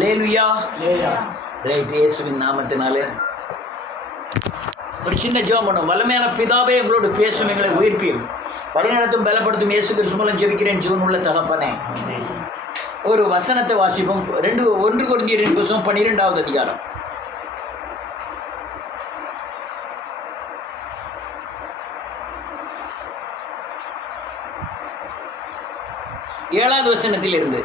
அல்லேலூயா. Right. இயேசுவின் நாமத்தினாலே ஒரு சின்ன ஜெபம் பண்ணும். வல்லமையான பிதாவே, எங்களோடு பேசும், எங்களை உயிர்ப்பியும் வழிநடத்தும் பலப்படுத்தும் இயேசு கிறிஸ்து மூலம் ஜெபிக்கிறேன் ஜீவன் உள்ள தகப்பனே. ஒரு வசனத்தை வாசிப்போம். 1 கொரிந்தியர் 12வது அதிகாரம் 7வது வசனத்தில் இருந்து.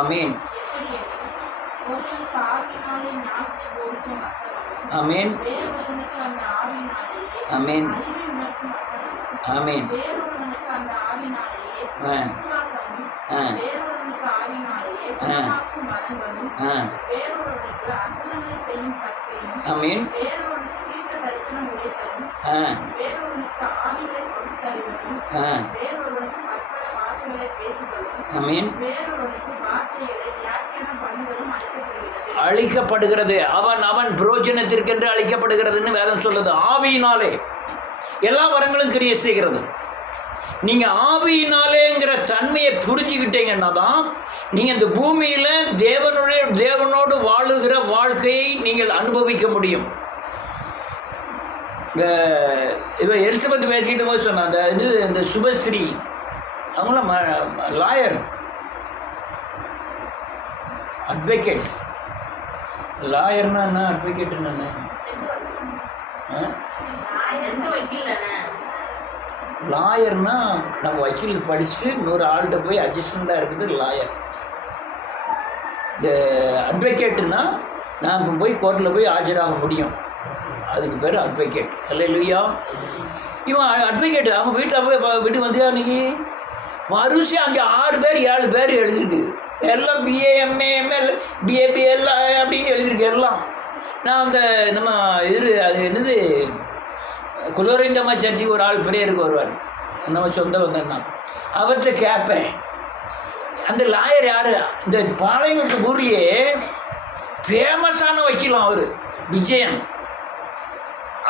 ஆமென் ஆமென் ஆமென் ஆமென். ஆமென். ஆமென். அழிக்கப்படுகிறது. அவன் புரோஜனத்திற்கென்று அழிக்கப்படுகிறதுன்னு வேதம் சொல்லுது. ஆவியினாலே எல்லா வரங்களும் கிரியை செய்கிறது. நீங்கள் ஆவியினாலேங்கிற தன்மையை புரிஞ்சுக்கிட்டீங்கன்னா தான் நீங்கள் இந்த பூமியில் தேவனோடு வாழுகிற வாழ்க்கையை நீங்கள் அனுபவிக்க முடியும். இந்த எலிசபெத் பேசிக்கிட்ட போது சொன்னாங்க, இந்த சுபஸ்ரீ அவங்களாம் லாயர், அட்வொகேட். லாயர்னா என்ன, அட்வொகேட்னா என்ன? லாயர்னா நம்ம வக்கீலுக்கு படிச்சுட்டு இன்னொரு ஆள்கிட்ட போய் அட்ஜஸ்டண்டாக இருக்குது லாயர். இந்த அட்வொகேட்டுன்னா நான் இப்போ போய் கோர்ட்டில் போய் ஆஜராக முடியும், அதுக்கு பேர் அட்வொகேட். அல்லேலூயா. இவன் அட்வொகேட். அவங்க வீட்டுக்கு வந்தியா அன்றைக்கி மறுசி அங்கே 6 பேர் 7 பேர் எழுதிருக்கு. எல்லாம் பிஏ எம்ஏ எம்எல் பிஏபிஎல் அப்படின்னு எழுதியிருக்கு எல்லாம். நான் அந்த நம்ம அது என்னது குலோரிந்தம்மா சர்ச்சுக்கு ஒரு ஆள் பிரேயருக்கு வருவார், நம்ம சொந்த வந்தேன்னா அவர்கிட்ட கேட்பேன், அந்த லாயர் யார்? இந்த பாளையங்கோட்டை ஊர்லேயே ஃபேமஸான வக்கீலாம் அவர், விஜயன்.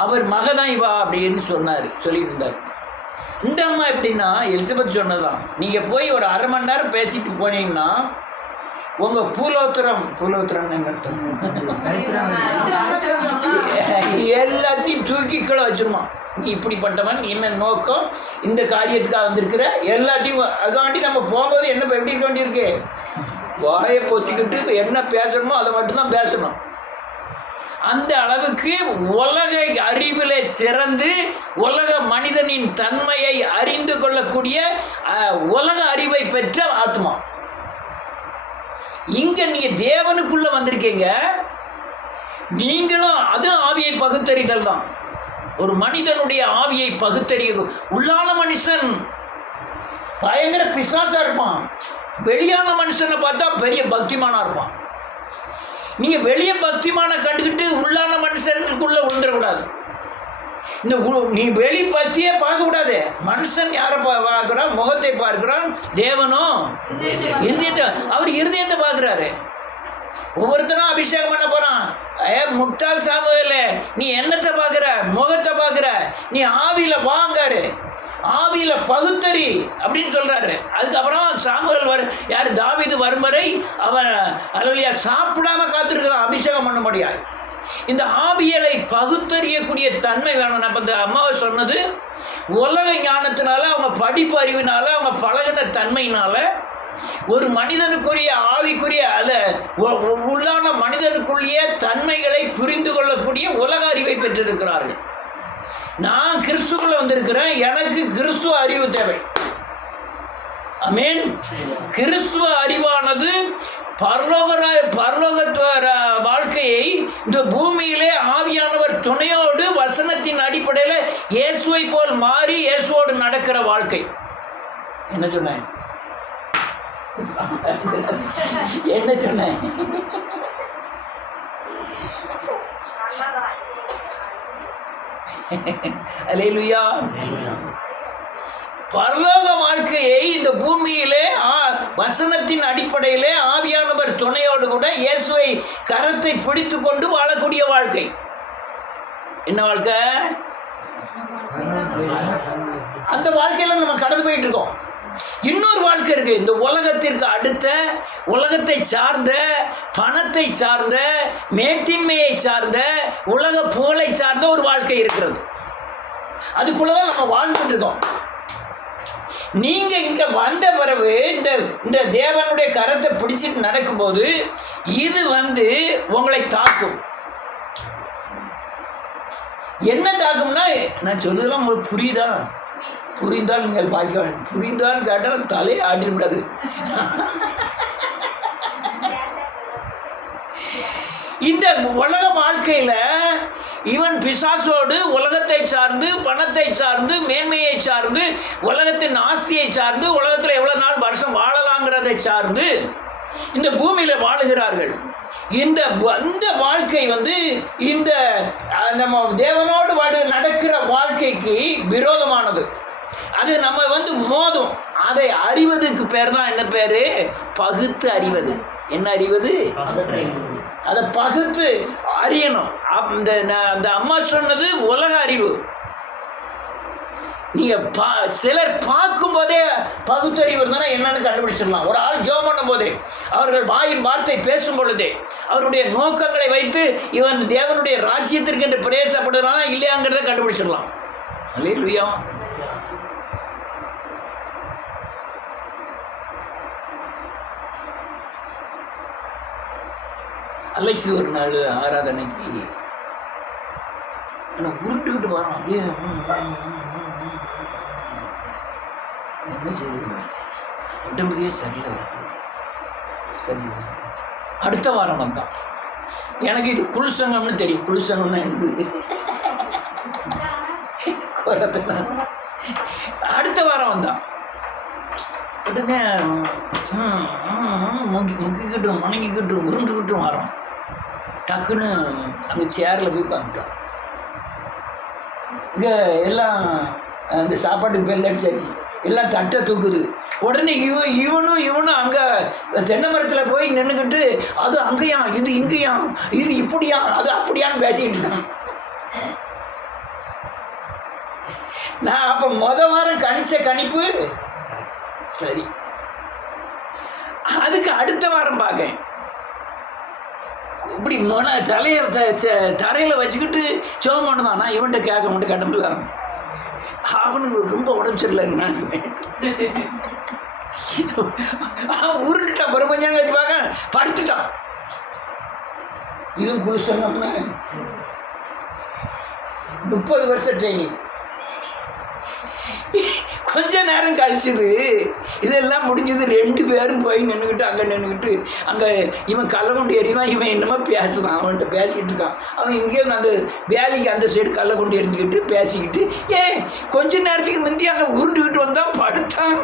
அவர் மகதான் இவா அப்படின்னு சொல்லிட்டு இருந்தார். இந்த அம்மா எப்படின்னா எலிசபெத் சொன்னதான், நீங்கள் போய் ஒரு 1/2 மணி நேரம் பேசிட்டு போனீங்கன்னா உங்கள் பூலோத்திரம் எல்லாத்தையும் தூக்கிக்களை வச்சிருமா. நீ இப்படிப்பட்டவன், என்ன நோக்கம், இந்த காரியத்துக்காக வந்திருக்கிற எல்லாத்தையும். அதுக்காண்டி நம்ம போகும்போது என்ன எப்படி இருக்க வேண்டியிருக்கு, வாயை பொத்திக்கிட்டு என்ன பேசணுமோ அதை மட்டும்தான் பேசணும். அந்த அளவுக்கு உலக அறிவிலே சிறந்து உலக மனிதனின் தன்மையை அறிந்து கொள்ளக்கூடிய உலக அறிவை பெற்ற ஆத்மா. இங்க நீங்க தேவனுக்குள்ள வந்திருக்கீங்க. நீங்களும் அது ஆவியை பகுத்தறிதல் தான். ஒரு மனிதனுடைய ஆவியை பகுத்தறிய உள்ளான மனுஷன் பயங்கர பிசாசா இருப்பான், வெளியான மனுஷனை பார்த்தா பெரிய பக்திமானா இருப்பான். நீங்க வெளியே பக்திமான கண்டுக்கிட்டு உள்ளான மனுஷனுக்குள்ள விழுந்துடக்கூடாது. இந்த நீ வெளி பக்தியே பார்க்கக்கூடாது. மனுஷன் யாரை பார்க்குறான்? முகத்தை பார்க்கிறான். தேவனும் இருதயத்தை, அவர் இருதயத்தை பார்க்குறாரு. ஒவ்வொருத்தரும் அபிஷேகம் பண்ண போகிறான். முட்டாள் சாமுவேல, நீ என்னத்தை பார்க்குற? முகத்தை பார்க்குற. நீ ஆவியில் வாங்காரு, ஆவியில் பகுத்தறி அப்படின்னு சொல்கிறாரு. அதுக்கப்புறம் சாமுவேல் யார் தாவீது வரும் வரை அவன் அல்லேலூயா சாப்பிடாம காத்திருக்கிறான் அபிஷேகம் பண்ண முடியாது. இந்த ஆவியலை பகுத்தறியக்கூடிய தன்மை வேணும். நம்ம இந்த அம்மாவை சொன்னது உலக ஞானத்தினால, அவங்க படிப்பு அறிவினால, அவங்க பழகின தன்மையினால ஒரு மனிதனுக்குரிய ஆவிக்குரிய உள்ளான மனிதனுக்குரிய தன்மைகளை புரிந்து கொள்ளக்கூடிய உலக அறிவை பெற்றிருக்கிறார்கள். நான் கிறிஸ்துக்குள்ள வந்திருக்கிறேன், எனக்கு கிறிஸ்துவ அறிவு தேவை. ஆமென். கிறிஸ்துவ அறிவானது பரலோக வாழ்க்கையை இந்த பூமியிலே ஆவியானவர் துணையோடு வசனத்தின் அடிப்படையில் இயேசுவை போல் மாறி இயேசுவோடு நடக்கிற வாழ்க்கை. என்ன சொன்னேன்? என்ன சொன்னேன்? அல்லேலூயா. பரலோக வாழ்க்கையை இந்த பூமியிலே வசனத்தின் அடிப்படையிலே ஆவியானவர் துணையோடு கூட இயேசுவை கரத்தை பிடித்து கொண்டு வாழக்கூடிய வாழ்க்கை. என்ன வாழ்க்கை? அந்த வாழ்க்கையில நம்ம கடந்து போயிட்டு இருக்கோம். இன்னொரு வாழ்க்கை இருக்கு. இந்த உலகத்திற்கு அடுத்த, உலகத்தை சார்ந்த, பணத்தை சார்ந்த, மேட்டின்மையை சார்ந்த, உலக புகழை சார்ந்த ஒரு வாழ்க்கை இருக்கிறது. அதுக்குள்ளதான் நம்ம வாழ்ந்துட்டு இருக்கோம். நீங்க இங்க வந்த பிறகு இந்த தேவனுடைய கரத்தை பிடிச்சிட்டு நடக்கும்போது இது உங்களை தாக்கும். என்ன தாக்கும்னா, நான் சொல்றதெல்லாம் உங்களுக்கு புரியுதா? புரிந்தால் நீங்கள் பார்க்க வேண்டும். புரிந்தான்னு கேட்டால் தலையை ஆட்டிவிடாது. இந்த உலக வாழ்க்கையில இவன் பிசாசோடு உலகத்தை சார்ந்து, பணத்தை சார்ந்து, மேன்மையை சார்ந்து, உலகத்தின் ஆஸ்தியை சார்ந்து, உலகத்தில் எவ்வளவு நாள் வருஷம் வாழலாங்கிறதை சார்ந்து இந்த பூமியில வாழுகிறார்கள். இந்த வாழ்க்கை இந்த நம்ம தேவனோடு நடக்கிற வாழ்க்கைக்கு விரோதமானது. அது நம்ம மோதும். அதை அறிவதுக்கு பேர் தான் என்ன பேரு? பகுத்து அறிவது. என்ன அறிவது? அதை பகுத்து அறியணும். அந்த அம்மா சொன்னது உலக அறிவு. நீங்க சிலர் பார்க்கும் போதே பகுத்தறிவு இருந்தா என்னன்னு கண்டுபிடிச்சிடலாம். ஒரு ஆள் ஜெபம் பண்ணும் போதே, அவர்கள் வாயின் வார்த்தை பேசும் பொழுதே, அவருடைய நோக்கங்களை வைத்து இவன் தேவனுடைய ராஜ்யத்திற்கு என்று பிரயாசப்படுறானா இல்லையாங்கிறத கண்டுபிடிச்சிடலாம். அல்லேலூயா. அலெக்ஸ் ஒரு நாள் ஆராதனைக்கு உருட்டுக்கிட்டு வரோம். அப்படியே என்ன செய்யுது, உடம்புக்கே சரியில்லை. அடுத்த வாரம் வந்தான். எனக்கு இது குளிசங்கம்னு தெரியும். குளிசங்கம்னா என்னது? அடுத்த வாரம் வந்தான். உடனே முக்கிக்கிட்டு மணங்கிக்கிட்டு உருண்டுக்கிட்டு வரோம். டக்குன்னு அங்கே சேரில் போய் உட்காந்துட்டான். இங்கே எல்லாம் அந்த சாப்பாட்டுக்கு பெல் அடிச்சாச்சு, எல்லாம் தட்டை தூக்குது. உடனே இவனும் அங்கே தென்னை மரத்தில் போய் நின்றுக்கிட்டு அது அங்கேயா, இது இங்கேயா, இது இப்படியா, அது அப்படியான்னு பேசிக்கிட்டு இருக்கான். நான் அப்போ வாரம் கணிச்ச கணிப்பு சரி. அதுக்கு அடுத்த வாரம் பார்க்கேன். இப்படி தலையை தரையில் வச்சுக்கிட்டு சோகம் பண்ணுதான். நான் இவன்கிட்ட கேட்க மாட்டேன். கடம்புல அவனுக்கு ரொம்ப உடம்பு சரியில்லைங்க. அவன் உருட்டுட்டான். பிற கொஞ்சம் கழிச்சு பார்க்க படுத்துட்டான். இதுவும் குளிச்சோம்னா 30 வருஷம் ட்ரைனிங். கொஞ்ச நேரம் கழிச்சது இதெல்லாம் முடிஞ்சது. 2 பேரும் போய் நின்றுக்கிட்டு அங்கே இவன் கள்ளக்குண்டு ஏறிதான். இவன் என்னமோ பேசுதான். அவன்கிட்ட பேசிக்கிட்டு இருக்கான். அவன் இங்கே அந்த வேலைக்கு அந்த சைடு கள்ளக்குண்டு எரிஞ்சுக்கிட்டு பேசிக்கிட்டு கொஞ்ச நேரத்துக்கு முந்தி அங்கே உருண்டுக்கிட்டு வந்தான், படுத்தான்.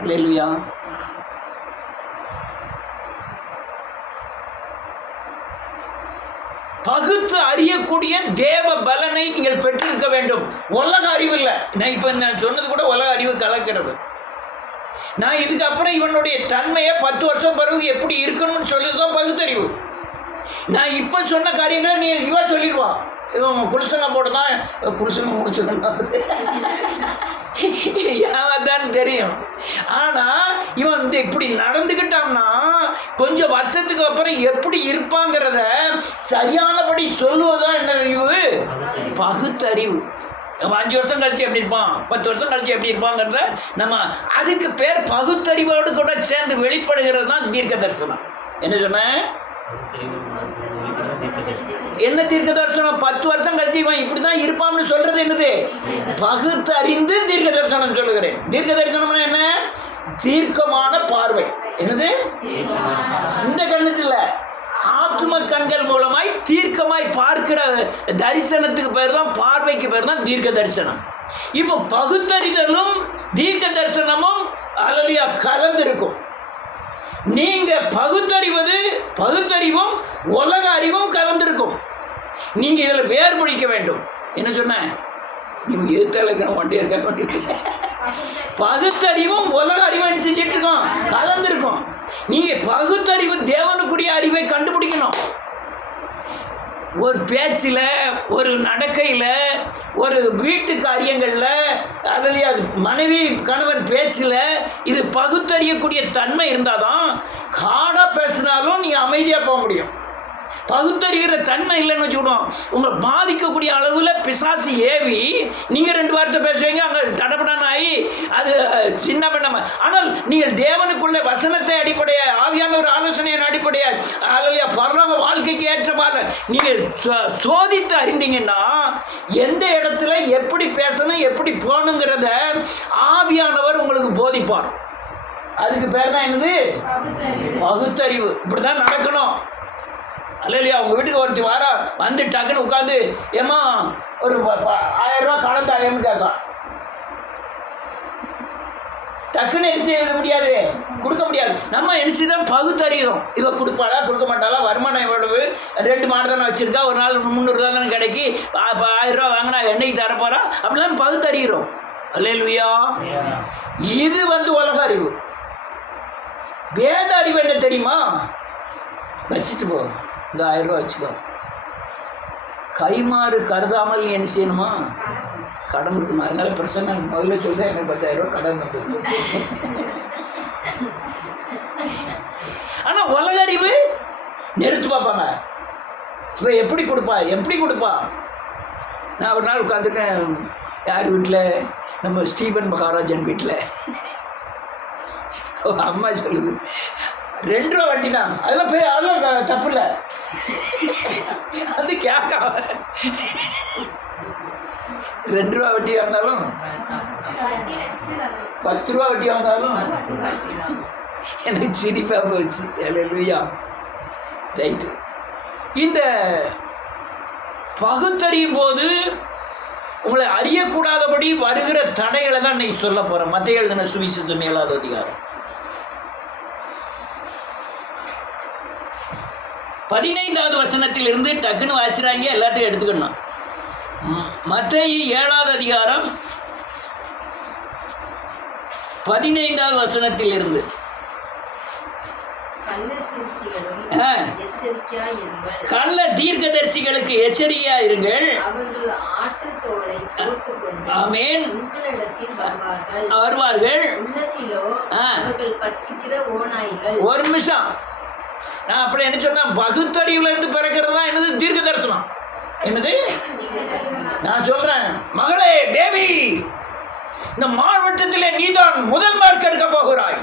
அல்லேலூயா. பகுத்து அறியக்கூடிய தேவ பலனை நீங்கள் பெற்றிருக்க வேண்டும். உலக அறிவு இல்லை. நான் சொன்னது கூட உலக அறிவு கலக்கிறது. நான் இதுக்கப்புறம் இவனுடைய தன்மையை 10 வருஷம் பிறகு எப்படி இருக்கணும்னு சொல்லிதான் பகுத்தறிவு. நான் இப்போ சொன்ன காரியங்களை இவா சொல்லிடுவான். இவன் குளிசங்க போட்டுதான் குளிசங்க முடிச்சுக்கணும் ஏன் தெரியும். ஆனால் இவன் இப்படி நடந்துக்கிட்டான்னா கொஞ்சம் வருஷத்துக்கு அப்புறம் எப்படி இருப்பாங்கிறத சரியானபடி சொல்லுவதுதான் என்ன அறிவு? பகுத்தறிவு. 5 வருஷம் கழிச்சு எப்படி இருப்பான், 10 வருஷம் கழிச்சு எப்படி இருப்பாங்கிறத நம்ம அதுக்கு பேர் பகுத்தறிவோடு கூட சேர்ந்து வெளிப்படுகிறது தான் தீர்க்க தரிசனம். என்ன சொன்னேன்? என்ன தீர்க்க தரிசனம்? 10 வருஷம் கழிச்சு இவன் இப்படிதான் இருப்பான்னு சொல்றது என்னது? பகுத்து அறிந்து தீர்க்க தரிசனம் சொல்லுகிறேன். தீர்க்க தரிசனம்னா என்ன? தீர்க்கமான பார்வை. என்னது? இந்த கண்ணுக்கு இல்ல, ஆத்ம கண்கள் மூலமாய் தீர்க்கமாய் பார்க்கிற தரிசனத்துக்கு பேர் தான், பார்வைக்கு பேர் தான் தீர்க்க தரிசனம். இப்போ பகுத்தறிதலும் தீர்க்க தரிசனமும் அல்லையா கலந்திருக்கும். நீங்க பகுத்தறிவும் உலக அறிவும் கலந்திருக்கும். நீங்க இதில் வேறுபடிக்க வேண்டும். என்ன சொன்ன? நீங்கள் எதிர்த்தால இருக்கிற வண்டி இருக்க வேண்டியது. பகுத்தறிவும் உலக அறிவும் செஞ்சுட்டு இருக்கோம், கலந்துருக்கோம். நீங்கள் பகுத்தறிவு தேவனுக்குரிய அறிவை கண்டுபிடிக்கணும். ஒரு பேச்சில், ஒரு நடக்கையில், ஒரு வீட்டு காரியங்களில், அதுலேயே அது மனைவி கணவன் பேச்சில் இது பகுத்தறியக்கூடிய தன்மை இருந்தால் தான் காடாக பேசினாலும் நீங்கள் அமைதியாக போக முடியும். பகுத்தறிகிற தன்மை இல்லைன்னு வச்சுக்கிட்டோம், உங்களை பாதிக்கக்கூடிய அளவில் பிசாசு ஏவி நீங்கள் 2 வார்த்தை பேசுவீங்க, அங்கே தடப்படான ஆகி அது சின்ன பண்ணாம. ஆனால் நீங்கள் தேவனுக்குள்ள வசனத்தை அடிப்படையாக, ஆவியான ஒரு ஆலோசனையின் அடிப்படையாக, அதில் பரலோக வாழ்க்கைக்கு ஏற்றமாக நீங்கள் சோதித்து அறிந்தீங்கன்னா எந்த இடத்துல எப்படி பேசணும், எப்படி போகணுங்கிறத ஆவியானவர் உங்களுக்கு போதிப்பார். அதுக்கு பேர் தான் என்னது? பகுத்தறிவு. இப்படி தான் நடக்கணும். அல்லையா? உங்கள் வீட்டுக்கு ஒருத்தி வாரா வந்து டக்குன்னு உட்காந்து, ஏம்மா ஒரு 1000 ரூபா கடன் தாயம்னு கேட்கலாம். டக்குன்னு எரிசி எழுத முடியாது, கொடுக்க முடியாது. நம்ம எரிசி தான் பகுத்தறிகிறோம். இவ கொடுப்பாளா கொடுக்க மாட்டாளா, வருமானம் எவ்வளவு, 2 மாடு தானே வச்சுருக்கா, ஒரு நாள் 300 ரூபா தானே கிடைக்கி, 1000 ரூபா வாங்கினா என்னைக்கு தரப்போறா, அப்படிலாம் பகுத்தறிகிறோம். அல்லேலூயா. இது உலக அறிவு. வேத அறிவு என்ன தெரியுமா? வச்சுட்டு போ, இந்த 1000 ரூபா வச்சுக்கோ. கைமாறு கருதாமல் என்ன செய்யணுமா? கடன் கொடுக்கணும். அதனால பிரச்சனை முதல்ல சொல்றேன், எனக்கு 10,000 ரூபா கடன் வந்து. ஆனால் உலக அறிவு நிறுத்து பார்ப்பாங்க. இப்போ எப்படி கொடுப்பா? நான் ஒரு நாள் உட்காந்துருக்கேன், யார் வீட்டில்? நம்ம ஸ்டீபன் மகாராஜன் வீட்டில். அம்மா சொல்லுது, 2 ரூபா வட்டி தான், அதெல்லாம் தப்பு இல்லை. அது கேட்க 2 ரூபா வட்டி வாங்கினாலும், 10 ரூபா வட்டி வாங்கினாலும் எனக்கு சிரிப்பாக போச்சு. அல்லேலூயா. ரைட்டு. இந்த பகுத்தறியும் போது உங்களை அறியக்கூடாதபடி வருகிற தடைகளை தான் இன்னைக்கு சொல்ல போகிறேன். மத்தேயு எழுதின சுவிசேஷம் 7வது அதிகாரம் 15வது வசனத்திலிருந்து டக்குன்னு வாசிறாங்க, எல்லாத்தையும் எடுத்துக்கணும். மத்தேயு 7வது அதிகாரம் 15வது வசனத்திலிருந்து. கள்ள தீர்க்கதரிசிகளுக்கு எச்சரிக்கையா இருங்கள். ஆமென். வருவார்கள். ஒரு நிமிஷம், நான் அப்படி என்ன சொன்னேன்? பகுத்தறிவுல இருந்து பிறக்கிறது தான் என்னது? தீர்க்க தரிசனம். என்னது? நான் சொல்றேன், மகளே, தேவி, இந்த மாவட்டத்திலே நீதான் முதல் மார்க் எடுக்க போகிறாய்.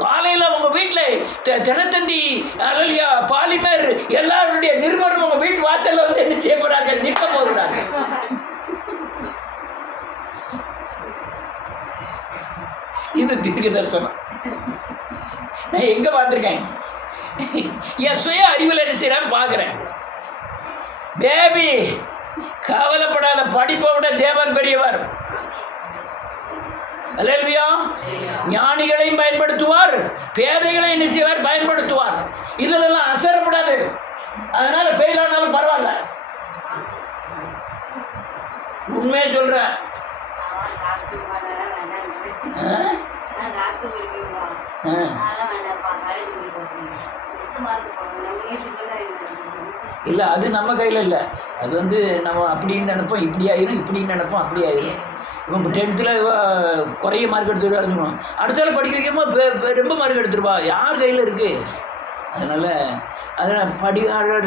காலையில் உங்க வீட்டில் தினத்தந்தி, அலலியா, பாலிமர், எல்லாருடைய நிருபரும் உங்க வீட்டு வாசல்ல வந்து என்ன செய்ய போறார்கள்? நிற்க போகிறார்கள். இது தீர்க்க தரிசனம். நான் எங்க பார்த்துருக்கேன்? என் சுய அறிவில் என்ன செய்யறேன் பார்க்குறேன். பேபி, கவலைப்படாத, படிப்பை விட தேவன் பெரியவர். அல்லேலூயா. ஞானிகளையும் பயன்படுத்துவார், பேதைகளையும் என்ன செய்வார்? பயன்படுத்துவார். இதெல்லாம் அசரப்படாது. அதனால பெயிலானாலும் பரவாயில்ல. உண்மையை சொல்றேன். இல்லை, அது நம்ம கையில் இல்லை. அது நம்ம அப்படின்னு நினைப்போம், இப்படி ஆயிரும், இப்படின்னு நினைப்போம், அப்படி ஆயிரும். இவங்க 10th குறைய மார்க் எடுத்துருவா இருக்கணும், அடுத்தால படிக்க வைக்காம ரொம்ப மார்க் எடுத்துருவா. யார் கையில் இருக்கு? அதனால்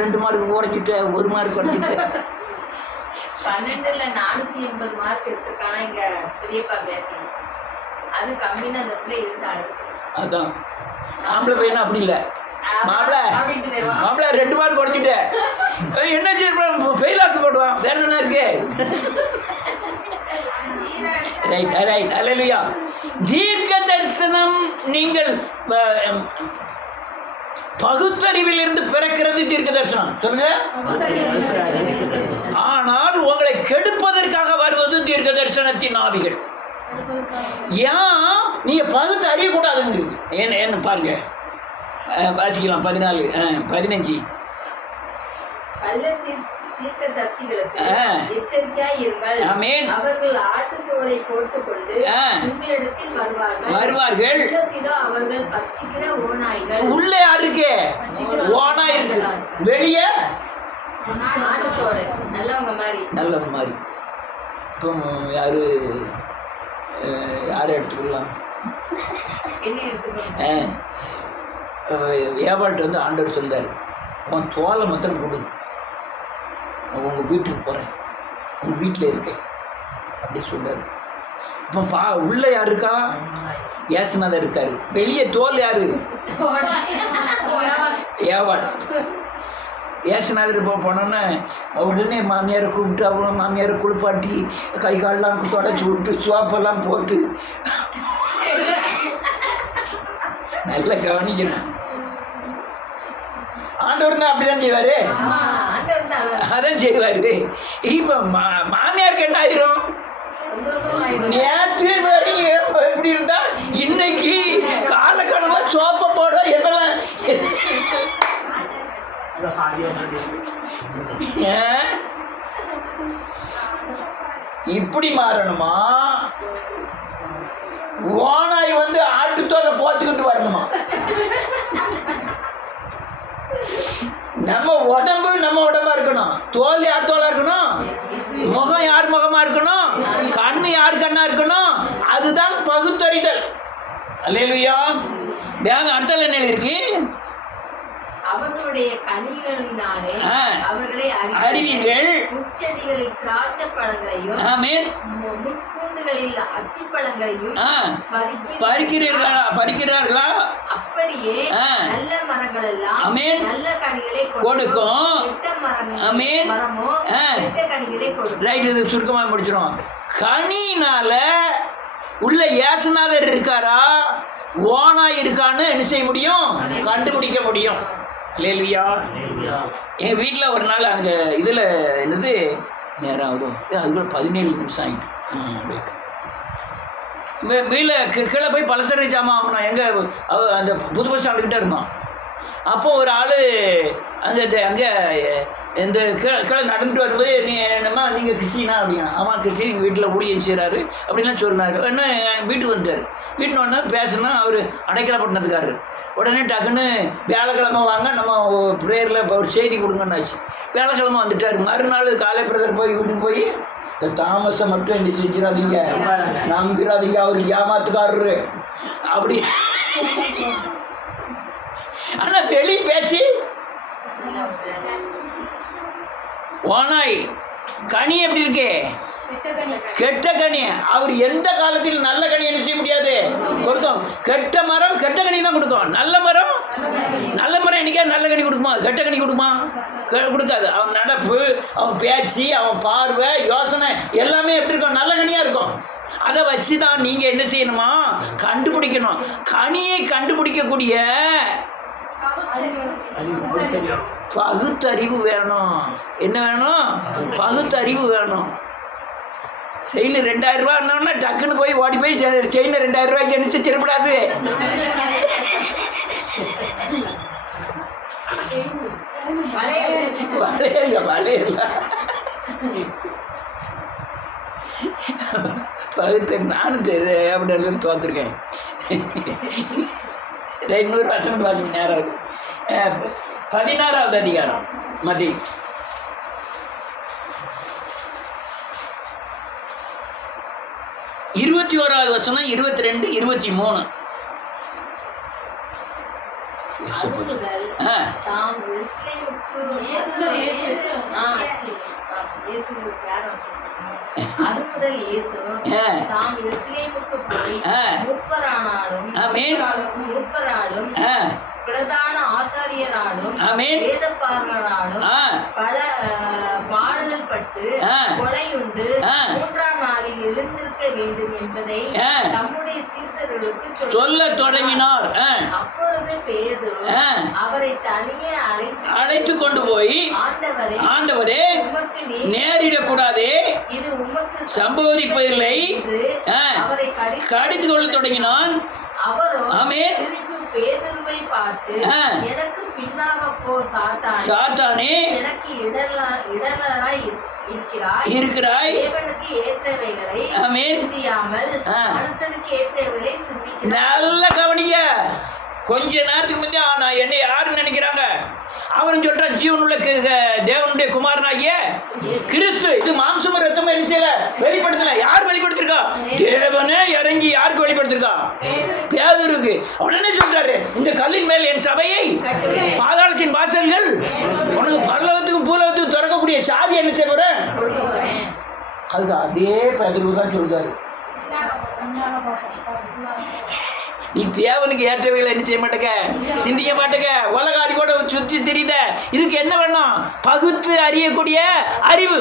2 மார்க் குறைஞ்சிட்டு 1 மார்க் குறைஞ்சிட்டு 12ல் 480 மார்க் எடுத்துருக்காங்க எங்க பெரியப்பா பேத்தி. அது கம்மின்னு அந்த பிள்ளை இருந்தாள். அதான் ஆம்பளை பையனா அப்படி இல்லை. மாப்பிள்ள 2 மார்க் குறைச்சிட்டேன், என்ன ஃபெயில் ஆக்கி போடுவான், வேற என்ன இருக்கு? Right right. அல்லேலூயா. தீர்க்க தரிசனம் நீங்கள் பகுத்தறிவில் இருந்து பிறக்கிறது தீர்க்க தரிசனம். சொல்லுங்க. ஆனால் உங்களை கெடுப்பதற்காக வருவது தீர்க்க தரிசனத்தின் ஆவிகள். ஏன் நீங்க பகுத்து அறியக்கூடாதுங்க? என்ன பாருங்க, வாசிக்கலாம். 14 15. தீர்க்கதரிசிகளுக்கு எச்சரிக்கையாய் இருங்கள். ஆமென். அவர்கள் ஆட்டுத்தோலை போட்டுக்கொண்டு உங்களிடத்தில் வருவார்கள். உள்ளத்திலோ அவர்கள் பட்சிக்கிற ஓநாய்கள். உள்ள யாருக்கு ஓனாய் இருக்கு, வெளியே ஆட்டுத்தோலை நல்லவங்க மாதிரி. நல்லவங்க மாதிரி. இப்போ யாரு யாரை எடுத்துக்கலாம்? என்ன எடுத்துக்கணும்? ஏவாள்கிட்ட வந்து ஆண்டவர் சொல்றாரு, உன் தோலை மாத்திரம் கொடு, உங்கள் வீட்டுக்கு போகிறேன், உங்கள் வீட்டில் இருக்கேன் அப்படி சொல்றாரு. இப்போ உள்ள யார் இருக்கா? ஏசுநாதர் இருக்காரு. வெளியே தோல் யாரு? ஏவாள். ஏசுநாதர் போனோன்னே உடனே மாமியாரை கூப்பிட்டு அவங்க மாமியாரை குளிப்பாட்டி கை காலெலாம் தொடச்சி விட்டு சோப்பெல்லாம் போட்டு நல்லா கவனிக்கணும். ஆண்டவர்னா அப்படிதான் செய்வாரு, அதான் செய்வாரு. இப்போ மாமியாருக்கு என்ன ஆயிரும்? நேற்று வரையும் எப்படி இருந்தா இன்னைக்கு காலக்கணமா சோப்பை போட எதெல்லாம் இப்படி மாறணுமா? ஓனாய் வந்து ஆட்டுத்தோலை போத்துக்கிட்டு வரணுமா? நம்ம உடம்பு நம்ம உடம்பா இருக்கணும். தோல் யார் தோலா இருக்கணும்? முகம் யார் முகமா இருக்கணும்? கண்ணு யார் கண்ணா இருக்கணும்? அதுதான் பகுத்தறிதல். அல்லேலூயா. வேங்க அடுத்த என்ன இருக்கு? அவர்களுடைய கனிகளினாலே அவர்களை அறிவீர்கள். முச்செடிகளில் திராட்சை பழங்களையும் முட்பூண்டுகளில் அத்திப்பழங்களையும் பறிக்கிறார்களா? அப்படியே நல்ல மரங்கள் எல்லாம் நல்ல கனிகளை கொடுக்கும். மரமோ கெட்ட கனிகளை கொடுக்கும். ரைட், இது சுருக்கமாக முடிச்சிடும். கனினால உள்ள ஏசுநாதர் இருக்காரா ஓனாய் இருக்கான்னு என்ன செய்ய முடியும்? கண்டுபிடிக்க முடியும். இல்லையா? எங்கள் வீட்டில் ஒரு நாள் அங்கே இதில் என்னது நேரம் ஆகுதோ அதுக்குள்ள 17 நிமிஷம் ஆகிட்டு வீட்டில் கீழே போய் பலசரி ஜாமான் ஆகணும். எங்கே அந்த புது பஸ் ஸ்டாண்டுக்கிட்ட இருந்தோம். அப்போ ஒரு ஆள் அங்கே இந்த கீழே நடந்துட்டு வரும்போது என்னம்மா நீங்கள் கிறிஸ்டினா அப்படின்னா? ஆமாம் கிறிஸ்டின், எங்கள் வீட்டில் ஊழியம் செய்கிறாரு அப்படின்லாம் சொன்னார். என்ன வீட்டுக்கு வந்துட்டார். வீட்டுக்கு வந்தா பேசணும். அவர் அடைக்கலப்பட்டினத்துக்காரரு. உடனே டக்குன்னு வியாழக்கிழமை வாங்க நம்ம ப்ரேயரில் இப்போ ஒரு செய்தி கொடுங்கன்னாச்சு. வியாழக்கிழமை வந்துட்டார். மறுநாள் காலை பிரதர் போய் வீட்டுக்கு போய் இந்த தாமஸை மட்டும் என்ன செஞ்சிடாதீங்க, நம்பிடாதீங்க, அவர் ஏமாத்துக்காரரு அப்படி. ஆனால் வெளி பேச்சு ஓனாய். கனி எப்படி இருக்கு? கெட்ட கனி. அவர் எந்த காலத்தில் நல்ல கனி என்ன செய்ய முடியாது கொடுக்கும். கெட்ட மரம் கெட்ட கனி தான் கொடுக்கும். நல்ல மரம் என்னைக்கா நல்ல கனி கொடுக்குமா? கெட்ட கனி கொடுக்குமா? கொடுக்காது. அவன் நடப்பு, அவன் பேச்சு, அவன் பார்வை, யோசனை எல்லாமே எப்படி இருக்கும்? நல்ல கனியாக இருக்கும். அதை வச்சு தான் நீங்கள் என்ன செய்யணுமா? கண்டுபிடிக்கணும். கனியை கண்டுபிடிக்கக்கூடிய பகுத்தறிவு வேணும். என்ன வேணும்? பகுத்தறிவு வேணும். செயின் 2000 ரூபா டக்குன்னு போய் ஓடி போய் செயின் 2000 ரூபாய்க்கு என்ன செஞ்சிடக்கூடாது. பகுத்தறிவு நானும் சரி அப்படின்னு தோத்துருக்கேன். 200 வசனம் பார்த்து நேரம் இருக்கு. 16வது அதிகாரம் மதி 21வது வசனம் 22, 23. அது முதல் இயேசு தாம் எருசலேமுக்கு போய் மூப்பராலும் பிரதான ஆசாரியராலும் வேதபாரகராலும் பல பாடுகள் பட்டு கொலையுண்டு 3ஆம் நாளில் எழுந்திருக்க வேண்டும் என்பதை தம்முடைய சீசர்களுக்கு சொல்ல தொடங்கினார். அப்பொழுது பேதுரு அவரை தனியே அழைத்து கொண்டு போய், ஆண்டவரே நேரிடக்கூடாதே, இது உமக்கு சம்பவிப்பதில்லை, அவரை கடிந்து கொள்ள தொடங்கினான். அவரோ பேதுருவை பார்த்து, எனக்கு பின்னாக போ சாத்தானே, எனக்கு இடரலாய் இருக்கிறாய். தேவனுக்கு ஏற்றவைகளை சிந்தியாமல் மனுஷனுக்கு ஏற்றவைகளை சிந்திக்கிறாய். நல்ல கவனிங்க. கொஞ்ச நேரத்துக்கு முந்தைய நான் என்னை யாருன்னு நினைக்கிறாங்க? அவன் சொல்றான், ஜீவனுள்ள தேவனுடைய குமாரனாகிய கிறிஸ்து. இது மாம்சம் ரத்தம் என்ன செய்யல, வெளிப்படுத்தல. யார் வெளிப்படுத்திருக்கா? தேவனே இறங்கி யாருக்கு வெளிப்படுத்திருக்கா? பேதுருக்கு. உடனே சொல்றாரு, இந்த கல்லின் மேல் என் சபையை, பாதாளத்தின் வாசல்கள் உனக்கு பரலோகத்துக்கும் பூலோகத்துக்கும் திறக்கக்கூடிய சாவி என்ன செய்ய போறேன்? அதுக்கு அதே பேதுருக்கு தான் சொல்றாரு, நீ தேவனுக்கு ஏற்றவைகளை என்ன செய்ய மாட்டேங்க, சிந்திக்க மாட்டேங்க. உலக அறிவோட சுற்றி தெரியுத. இதுக்கு என்ன வேணும்? பகுத்து அறியக்கூடிய அறிவு.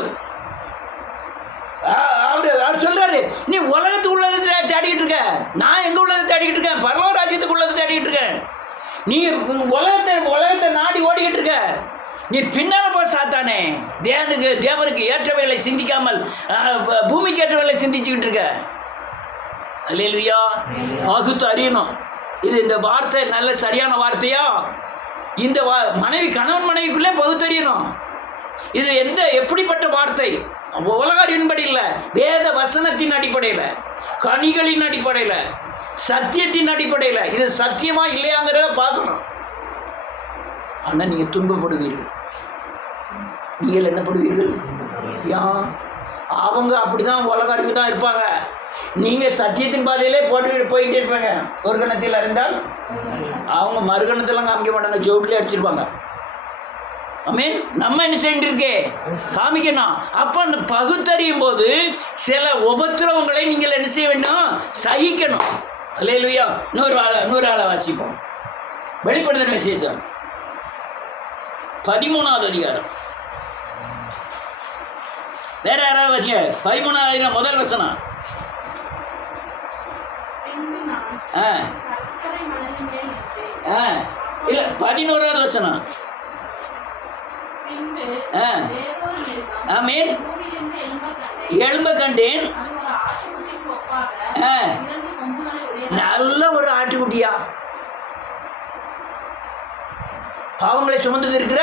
அவர் சொல்றாரு, நீ உலகத்துக்கு உள்ளதை தேடிக்கிட்டு இருக்க, நான் எங்க உள்ளதை தேடிக்கிட்டு இருக்கேன்? பரலோக ராஜ்யத்துக்கு உள்ளதை தேடிக்கிட்டு இருக்கேன். நீ உலகத்தை நாடி ஓடிக்கிட்டு இருக்க. நீ பின்னால போ சாத்தானே. தேவனுக்கு ஏற்றவைகளை சிந்திக்காமல் பூமிக்கு ஏற்றவைகளை சிந்திச்சுக்கிட்டு இருக்க. அல்லேலூயா. பகுத்து அறியணும். இது இந்த வார்த்தை நல்ல சரியான வார்த்தையா? இந்த மனைவி கணவன் மனைவிக்குள்ளே பகுத்தறியணும். இது எப்படிப்பட்ட வார்த்தை? உலக அறிவின்படி இல்லை, வேத வசனத்தின் அடிப்படையில், கனிகளின் அடிப்படையில், சத்தியத்தின் அடிப்படையில். இது சத்தியமா இல்லையாங்கிறத பார்க்கணும். ஆனால் நீங்கள் துன்பப்படுவீர்கள். நீங்கள் என்ன படுவீர்கள்? அவங்க அப்படிதான் உலக அறிவு தான் இருப்பாங்க. நீங்கள் சத்தியத்தின் பாதையிலே போயிட்டே இருப்பாங்க. ஒரு கணத்தில் அறிந்தால் அவங்க மறுகணத்தெல்லாம் காமிக்க மாட்டாங்க, ஜோட்லேயே அடிச்சிருப்பாங்க. ஆமென். நம்ம என்ன செய்யிருக்கு காமிக்கணும். அப்போ அந்த பகுத்தறியும் போது சில உபத்திரவங்களை நீங்கள் என்ன செய்ய வேண்டும்? சகிக்கணும். அல்லேலூயா. நூறு ஆளை வாசிப்போம். வெளிப்படுத்தின விசேஷம் 13வது அதிகாரம். வேற யாராவது வாசிங்க. 13வது முதல் வசனம். இல்ல 11வது வசனம். ஆமென். எழும்ப கண்டேன். நல்ல ஒரு ஆட்டுக்குட்டியா, பாவங்களை சுமந்தது இருக்கிற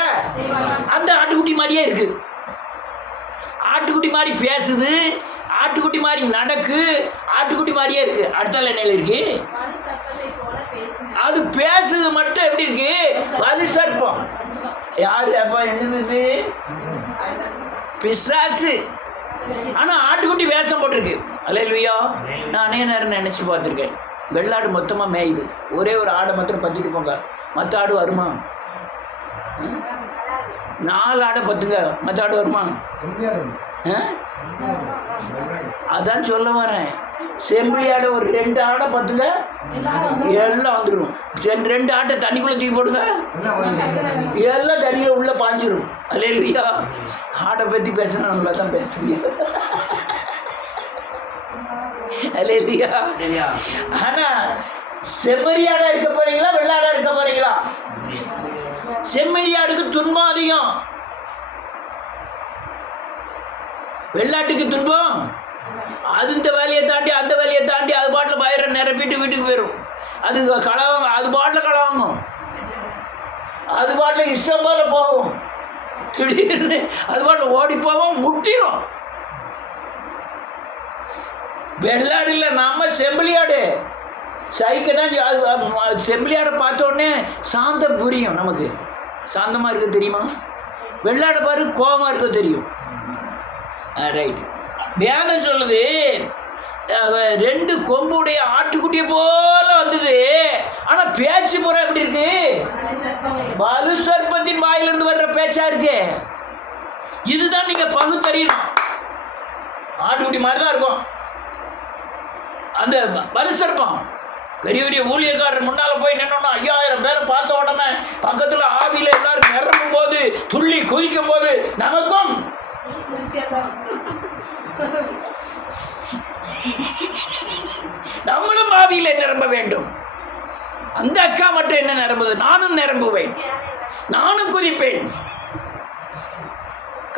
அந்த ஆட்டுக்குட்டி மாதிரியே இருக்கு. ஆட்டுக்குட்டி மாதிரி பேசுது, ஆட்டுக்குட்டி மாதிரி நடக்கு, ஆட்டுக்குட்டி மாதிரியே இருக்கு. அடுத்த நிலையில் இருக்கு. அது பேசுது மட்டும் எப்படி இருக்கு? வலு சர்ப்பம். யாரு அப்பா? என்னது? பிசாசு. ஆனா ஆட்டுக்குட்டி வேஷம் போட்டிருக்கு. அல்லேலூயா. நானே நேரம் நினைச்சு பார்த்துருக்கேன். வெள்ளாடு மொத்தமா மேயுது, ஒரே ஒரு ஆடை மாத்திரம் பத்திட்டு போங்க. மற்ற ஆடு வருமா? 4 ஆடை பத்துங்க, மற்ற ஆடு வருமா? அதான் சொல்ல வரேன். செம்பிளி ஆடை ஒரு 2 ஆடை பத்துங்க, எல்லாம் வந்துடும். 2 ஆட்டை தண்ணிக்குள்ளே தூக்கி போடுங்க, எல்லாம் தண்ணியில் உள்ளே பாஞ்சிடும். அல்லேலூயா. ஆடை பற்றி பேசினா நம்மள தான் பேசுவீங்க. அல்லேலூயா. ஆனால் செம்மறியாடாக இருக்க போறீங்களா, வெள்ளாடாக இருக்க போறீங்களா? செம்மறியாடுக்கு துன்பம் அதிகம், வெள்ளாட்டுக்கு துன்பம். அது இந்த வேலையை தாண்டி அந்த வேலையை தாண்டி அது பாட்டில் பயிரை நிரப்பிட்டு வீட்டுக்கு போயிடும். அது களவாங்க, அது பாட்டில் களவாங்கும், அது பாட்டில் இஷ்டம் போல போகும். திடீர்னு அது பாட்டில் ஓடி போவோம், முட்டிடும். வெள்ளாடு இல்லை, நம்ம செம்பிளியாடு. சைக்க தான். செம்பிளியாடை பார்த்த உடனே சாந்தம் புரியும் நமக்கு. சாந்தமாக இருக்க தெரியுமா? வெள்ளாடை பாரு, கோபமாக இருக்க தெரியும். ரைட். தியானம் சொல்லுது, 2 கொம்புடைய ஆட்டுக்குட்டியை போல வந்தது. ஆனால் பேச்சு போற எப்படி இருக்கு? வலு சர்ப்பத்தின் வாயிலிருந்து வர்ற பேச்சா இருக்கு. இதுதான் நீங்க பகுத்தறியணும். ஆட்டுக்குட்டி மாதிரி தான் இருக்கும் அந்த வலு சர்ப்பம். பெரிய பெரிய ஊழியக்காரர் முன்னால போய் நின்னோம்னா 5000 பேரை பார்த்த உடனே பக்கத்தில் ஆவியில் எல்லாரும் நிரம்பும் போது, துள்ளி குதிக்கும் போது நமக்கும் நம்மளும் ஆவியில் நிரம்ப வேண்டும். அந்த அக்கா மட்டும் என்ன நிரம்புது? நானும் நிரம்புவேன், நானும் குதிப்பேன்.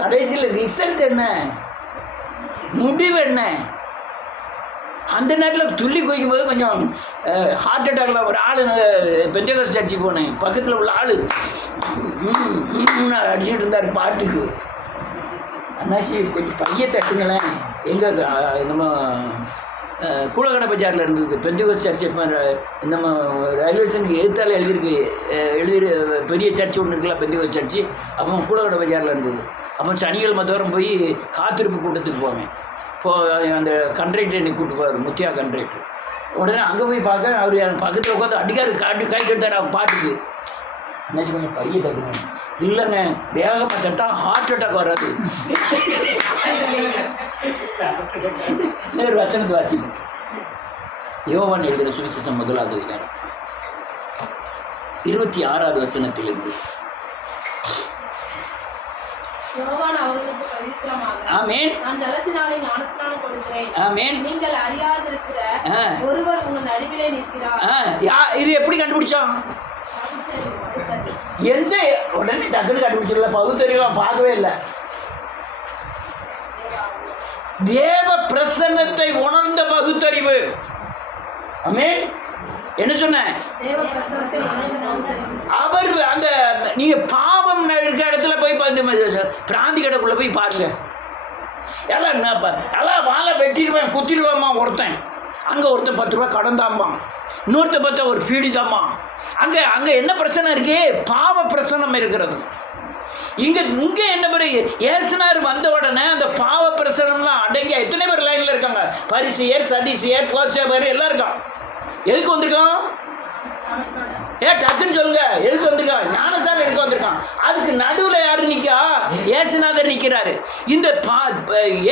கடைசியில் ரிசல்ட் என்ன? முடிவு என்ன? அந்த நேரத்தில் துள்ளி குதிக்கும்போது கொஞ்சம் ஹார்ட் அட்டாக்ல ஒரு ஆள் பெந்தேகோஸ்தே சர்ச்சுக்கு போனேன். பக்கத்தில் உள்ள ஆள் அடிச்சுட்டு இருந்தார் பாட்டுக்கு. அண்ணாச்சி கொஞ்சம் பைய தட்டுங்களேன். எங்கே நம்ம கூலக்கடை பஜாரில் இருந்தது பெந்தேகோஸ்தே சர்ச். இப்போ நம்ம ரயில்வே ஸ்டேஷனுக்கு எதிர்த்தால எழுதி பெரிய சர்ச்சு ஒன்று இருக்குல்ல, பெந்தேகோஸ்தே சர்ச்சு. அப்போ கூலக்கடை பஜாரில் இருந்தது. அப்போ சனிக்கிழமை தோறும் போய் காத்திருப்பு கூட்டத்துக்கு போவேன். இப்போது அந்த கண்ட்ராக்டர் என்னை கூப்பிட்டு போவார், முத்தியா கண்ட்ராக்டர். உடனே அங்கே போய் பார்க்க அவர் என் பக்கத்தில் உட்காந்து அடிக்காது கை கட்டார் அவன் பாட்டுக்கு. என்னாச்சு கொஞ்சம் பைய தட்டுங்க. இல்லைங்க வேகமாக தட்டா ஹார்ட் அட்டாக் வராது. நேர் வசனத்தை வாசிங்க. யோவான் எழுதுகிற சுவிசேஷம் 1ஆவது அதிகாரம் 26வது வசனத்திலிருந்து. யோவான் அவர்களுக்கு பிரதியுத்தரமாக, ஆமென், நான் ஜலத்தினாலே ஞானஸ்நானம் கொடுக்கிறேன். ஆமென். நீங்கள் அறியாதிருக்கிற ஒருவர் உங்கள் நடுவிலே நிற்கிறார். இது எப்படி கண்டுபிடிச்சான்? எந்த உடனே டக்குன்னு கண்டுபிடிச்சிடல. பகுத்தறிவு பார்க்கவே இல்லை. தேவ பிரசன்னத்தை உணர்ந்த பகுத்தறிவு. ஆமென். என்ன சொன்ன? அவர் அந்த நீங்க பாவம் இருக்க இடத்துல போய் பிராந்தி கடைக்குள்ள போய் பாருங்க. எல்லாம் வாழை வெட்டிடுவேன் குத்திடுவாம்மா ஒருத்தன். அங்கே ஒருத்தன் 10 ரூபா கடன் தாம்மா, இன்னொருத்த பார்த்தா ஒரு பீடி தாம்மா. அங்கே அங்கே என்ன பிரச்சனை இருக்கு? பாவ பிரசனம் இருக்கிறது. இங்கே என்ன பிறகு ஏசுனார் வந்த உடனே அந்த பாவ பிரசனம்லாம் அடங்கி எத்தனை பேர் லைனில் இருக்காங்க? பரிசெயர், சதிசெயர், போச்சவர் எல்லாம் இருக்கான். எதுக்கு வந்திருக்கான்? டக்குன்னு சொல்லுங்க. எதுக்கு வந்திருக்கான்? ஞானசாரம் எதுக்கு வந்திருக்கான்? அதுக்கு நடுவில் யாரு நிற்கா? ஏசுநாதர் நிற்கிறாரு. இந்த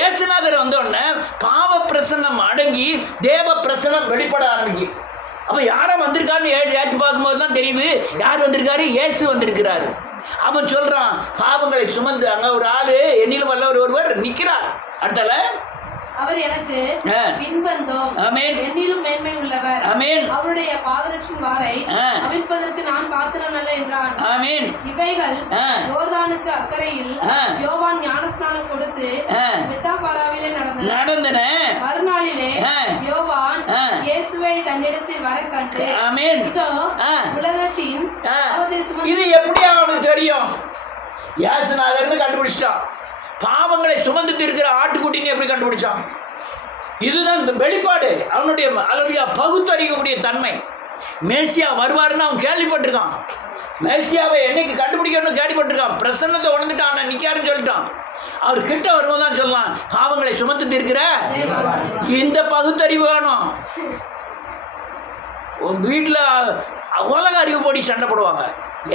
ஏசுநாதர் வந்த உடனே பாவ பிரசன்னம் அடங்கி தேவ பிரசனம் வெளிப்பட ஆரம்பிக்கும். அப்போ யாரும் வந்திருக்காருன்னு ஏற்றி பார்க்கும்போது தான் தெரியுது யார் வந்திருக்காரு. இயேசு வந்திருக்கிறாரு. அவன் சொல்றான், பாவங்களை சுமந்து அங்கே ஒரு ஆளு எண்ணிலும் வல்லவர் ஒருவர் நிற்கிறார். அடுத்தல அவர் எனக்கு பின்வந்தோம், என்னிலும் மேன்மை உள்ளவர், அவருடைய பாதரட்சின் வாரை அவிழ்ப்பதற்கு நான் பாத்திரம் அல்ல என்றான். இவைகள் யோர்தானுக்கு அக்கறையில் யோவான் ஞானஸ்நானம் கொடுத்து பெத்தாபாராவிலே நடந்தன. மறுநாளிலே யோவான் இயேசுவை தன்னிடத்தில் வர கண்டு, இதோ உலகத்தின் இது எப்படி அவனுக்கு தெரியும்? இயேசுநாதர்னு கண்டுபிடிச்சிட்டான். பாவங்களை சுமந்துட்டு இருக்கிற ஆட்டுக்குட்டின்னு எப்படி கண்டுபிடிச்சான்? இதுதான் இந்த வெளிப்பாடு. அவனுடைய பகுத்தறியக்கூடிய தன்மை. மேசியா வருவாருன்னு அவன் கேள்விப்பட்டிருக்கான். மேசியாவை என்னைக்கு கண்டுபிடிக்கணும்னு கேள்விப்பட்டிருக்கான். பிரசன்னத்தை உணர்ந்துட்டான், நான் நிற்காருன்னு சொல்லிட்டான். அவர் கிட்ட வரும்போது தான் சொல்லலாம், பாவங்களை சுமந்துட்டு இருக்கிற இந்த பகுத்தறிவு வேணும். வீட்டில் உலக அறிவு போடி சண்டை போடுவாங்க.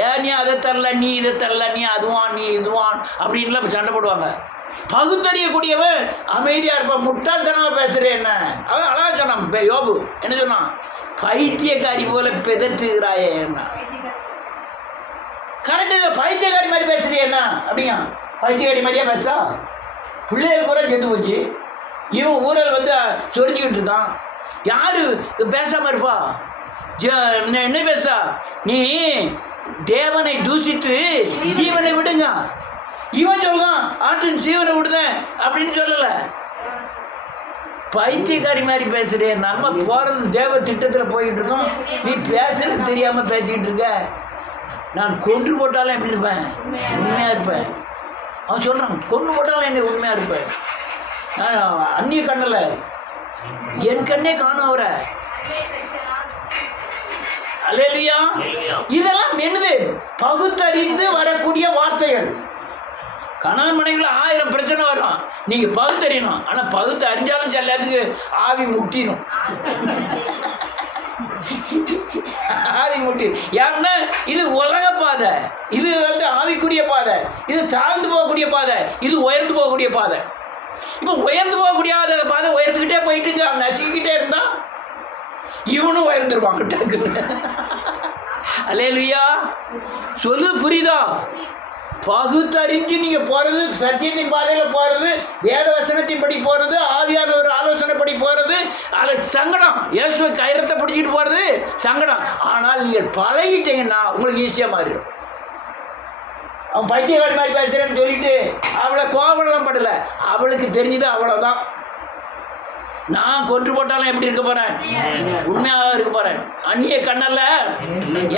ஏன் நீ அதை தரல, நீ இதை தரல, நீ அதுவான், நீ இதுவான் அப்படின்லாம் சண்டை போடுவாங்க. பகுத்தறியக்கூடியவன் அமைதியாக இருப்பான். முட்டாள்தனமாக பேசுகிறேன் என்ன? அவன் அழகாக சொன்னான். யோபு என்ன சொன்னான்? பைத்தியக்காரி போல பிதற்றுகிறாயே என்ன? கரெக்டு. பைத்தியக்காரி மாதிரி பேசுறியே என்ன அப்படிங்க? பைத்தியக்காரி மாதிரியா பேசா? பிள்ளைகள் பூரா செத்து போச்சு. இவன் ஊரல் சொரிஞ்சிக்கிட்டு இருக்கான். யாரு பேசாமல் இருப்பா? என்ன பேசா? நீ தேவனை தூசித்து ஜீவனை விடுங்க. இவன் சொல்லுவான் ஆற்றின் ஜீவனை விடுதேன் அப்படின்னு சொல்லல. பைத்தியக்காரி மாதிரி பேசுறேன். நம்ம போறது தேவ திட்டத்தில் போயிட்டு இருக்கோம். நீ பேசுறது தெரியாம பேசிக்கிட்டு இருக்க. நான் கொன்று போட்டாலும் எப்படி இருப்பேன்? உண்மையா இருப்பேன். அவன் சொல்றான், கொன்று போட்டாலும் என்ன உண்மையா இருப்பேன். நான் அந்நிய கண்ணல என் கண்ணே காணும் அவரை. அல்லேலூயா. இதெல்லாம் என்னது? பகுத்தறிந்து வரக்கூடிய வார்த்தைகள். கணவன் மனைவில 1000 பிரச்சனை வரும். நீங்க பகுத்தறியணும். ஆனா பகுத்து அறிஞ்சாலும் எல்லாத்துக்கு ஆவி முட்டிடும். ஆவி முட்டி. ஏன்னா இது உலக பாதை, இது ஆவிக்குரிய பாதை, இது தாழ்ந்து போகக்கூடிய பாதை, இது உயர்ந்து போகக்கூடிய பாதை. இப்போ உயர்ந்து போகக்கூடிய பாதை உயர்ந்துக்கிட்டே போயிட்டு நசிக்கிட்டே இருந்தா இவனும் உயர்ந்துருவாங்க டக்குன்னு. அல்லேலூயா. சொல்லு, புரியுதா? பகுத்தறிஞ்சு நீங்கள் போகிறது, சத்தியத்தின் பாதையில் போகிறது, வேத வசனத்தின் படி போகிறது, ஆவியான ஒரு ஆலோசனைப்படி போகிறது, அதில் சங்கடம். இயேசுவை கயிறத்தை பிடிச்சிட்டு போகிறது சங்கடம். ஆனால் நீங்கள் பழகிட்டீங்கன்னா உங்களுக்கு ஈஸியாக மாறிடும். அவன் பைத்தியக்காரி மாதிரி பேசுகிறேன்னு சொல்லிட்டு அவளை கோபம்லாம் படலை. அவளுக்கு தெரிஞ்சது அவ்வளோதான். நான் கொன்று போட்டாலும் எப்படி இருக்க போகிறேன்? உண்மையாக இருக்க போகிறேன். அந்நிய கண்ணல்ல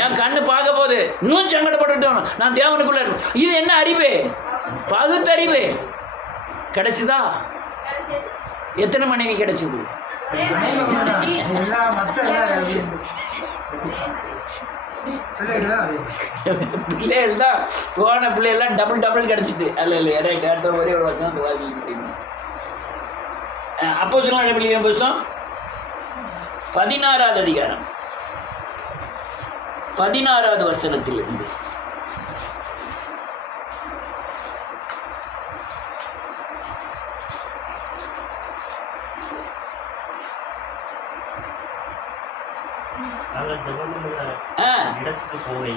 என் கண்ணு பார்க்க போகுது, இன்னும் சங்கடப்பட்டுட்டோம், நான் தேவனுக்குள்ளே இருப்பேன். இது என்ன அறிவு? பகுத்தறிவு. கிடைச்சுதா? எத்தனை மனைவி கிடைச்சிது? பிள்ளைகள் தான் போன பிள்ளைகள்லாம் டபுள் கிடைச்சிட்டு. அல்ல இல்லை ரைட். அடுத்த ஒரே ஒரு வருஷம் அந்த வாசி அப்போஸ்தலர் நடவடிக்கைகளின் புத்தகம் 16வது அதிகாரம் 16வது வசனத்திலிருந்து.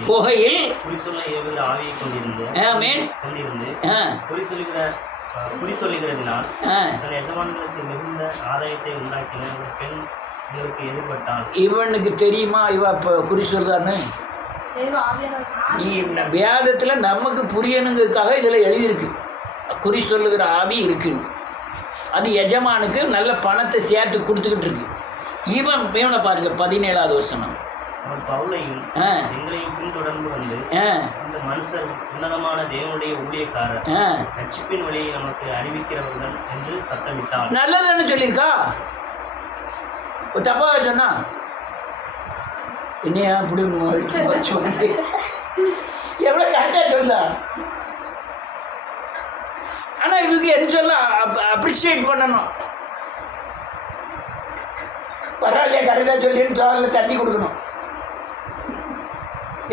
போகையில் குறி சொல்லுகிறதினால் தன் எஜமானனுக்கு மிகுந்த ஆதாயத்தை உண்டாக்கின ஒரு பெண் இவருக்கு எதிர்பட்டாள். இவனுக்கு தெரியுமா இவ இப்போ குறி சொல்றான்னு? வேதத்தில் நமக்கு புரியணுங்கிறதுக்காக இதில் எழுதியிருக்கு, குறி சொல்லுகிற ஆவி இருக்குன்னு. அது எஜமானுக்கு நல்ல பணத்தை சேர்த்து கொடுத்துக்கிட்டு இருக்கு. இவனை பாருங்க 17வது வசனம். அவன் பவுலையும் எங்களையும் பின்தொடர்ந்து வந்து இந்த மனுஷர் உன்னதமான தேவனுடைய ஊழியக்காரர், ரட்சிப்பின் வழியை நமக்கு அறிவிக்கிறவர்கள் என்று சத்தமிட்டார். நல்லதுன்னு சொல்லியிருக்கா? தப்பா சொன்னா என்னையா அப்படி எவ்வளோ கரெக்டாக சொல்லுதா? ஆனால் இவருக்கு என்ன சொல்ல அப்ரிஷியேட் பண்ணணும். பரவாயில்லையா கரெக்டாக சொல்லின்னு தட்டி கொடுக்கணும்.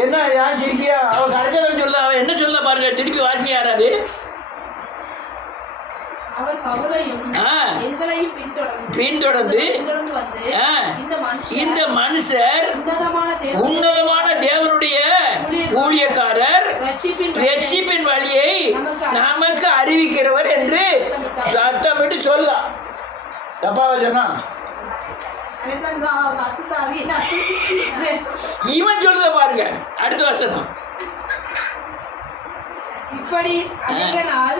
என்ன ஏன் சிரிக்கியா? அவன் கரெக்டாக சொல்ல, அவன் என்ன சொல்ல பாருங்க, திருப்பி வாசிக்க யாராது? பின்தொடர்ந்து இந்த மனுஷர் உன்னதமான தேவனுடைய ஊழியக்காரர், ரட்சிப்பின் வழியை நமக்கு அறிவிக்கிறவர் என்று சத்தமிட்டு சொல்லலாம். தப்பாவா சொன்னா? இவன் சொல்றத பாருங்க, அடுத்த வசனம். இப்படி அநேக நாள்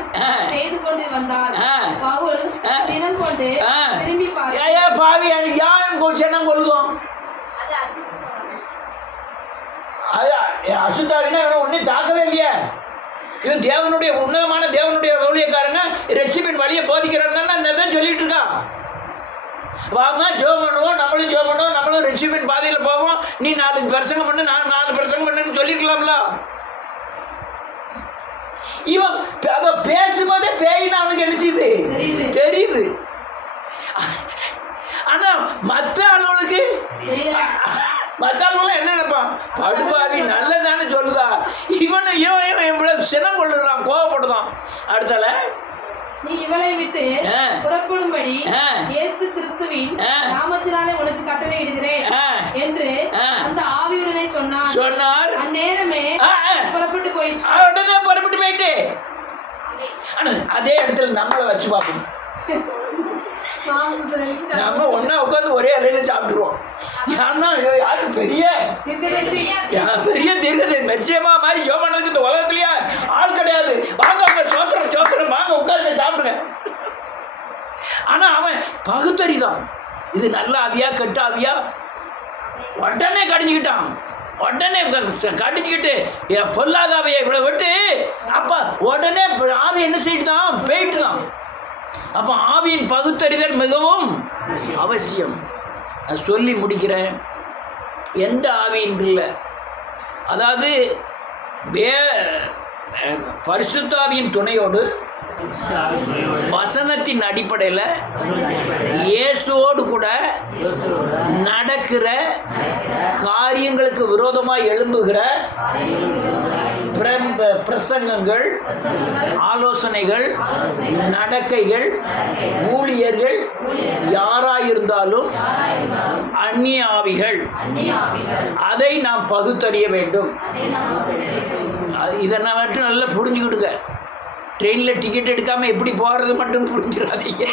செய்து கொண்டு வந்தால் பவுல் சினம் கொண்டு திரும்பி பாவி யான் சினம் கொள்ளும். அசுத்தாவினா ஒன்னும் தாக்கவே இல்லையா? இவன் தேவனுடைய உன்னதமான தேவனுடைய ஊழியக்காரங்க, ரட்சிப்பின் வழியை போதிக்கிறான்னு சொல்லிட்டு இருக்கான். வாமா ஜோம் பண்ணுவோம், நம்மளும் ஜோம் பண்ணுவோம், நம்மளும் ரட்சிப்பின் பாதையில் போவோம், நீ 4 பிரசங்கம் பண்ணு, நான் 4 பிரசங்கம் பண்ணுன்னு சொல்லிருக்கலாம்ல. இவன் பேசும்போதே பேயின்னு அவனுக்கு என்ன செய்யுது தெரியுது. ஆனா மற்ற ஆளுகளுக்கு என்ன நினைப்பான்? படுபாவி நல்லதானே சொல்லுதா? இவன் இவ்வளவு சினம் கொள்ளுறான், கோவப்படுதான். அடுத்தால நீ இவளை விட்டு புறப்படும்படி இயேசு கிறிஸ்துவின் நாமத்தினாலே உனக்கு கட்டளையிடுகிறேன் என்று அந்த ஆவியுடனே சொன்னார். அந்நேரமே புறப்பட்டு போயிட்டு உடனே புறப்பட்டு போயிட்டு அதே இடத்துல நம்மளை வச்சு பார்ப்போம். நம்ம ஒன்னா உட்காந்து ஒரே இலையில சாப்பிட்டுருவோம். ஏன்னா யாரு பெரிய தீர்க்கதை நிச்சயமா மாதிரி ஜோமனுக்கு இந்த உலகத்திலேயே ஆள் கிடையாது. வாங்க அவங்க சோத்திரம் வாங்க உட்காருங்க சாப்பிடுங்க. ஆனா அவன் பகுத்தறிதான், இது நல்ல ஆவியா கெட்ட ஆவியா உடனே கடிஞ்சுக்கிட்டான். உடனே கடிச்சுக்கிட்டு பொல்லாத ஆவியை இவ்வளவு விட்டு அப்ப உடனே ஆவி என்ன செய்துதான் போயிட்டு தான். அப்போ ஆவியின் பகுத்தறிதல் மிகவும் அவசியம். நான் சொல்லி முடிக்கிறேன். எந்த ஆவியின் இல்லை, அதாவது பரிசுத்தாவியின் துணையோடு வசனத்தின் அடிப்படையில் இயேசுவோடு கூட நடக்கிற காரியங்களுக்கு விரோதமாக எழும்புகிற பிரசங்கங்கள், ஆலோசனைகள், நடக்கைகள், ஊழியர்கள் யாராயிருந்தாலும் அந்நிய ஆவிகள், அதை நாம் பகுத்தறிய வேண்டும். இதை நான் மட்டும் நல்லா புரிஞ்சுக்கிடுங்க. ட்ரெயினில் டிக்கெட் எடுக்காமல் எப்படி போகிறது மட்டும் புரிஞ்சிடாதீங்க.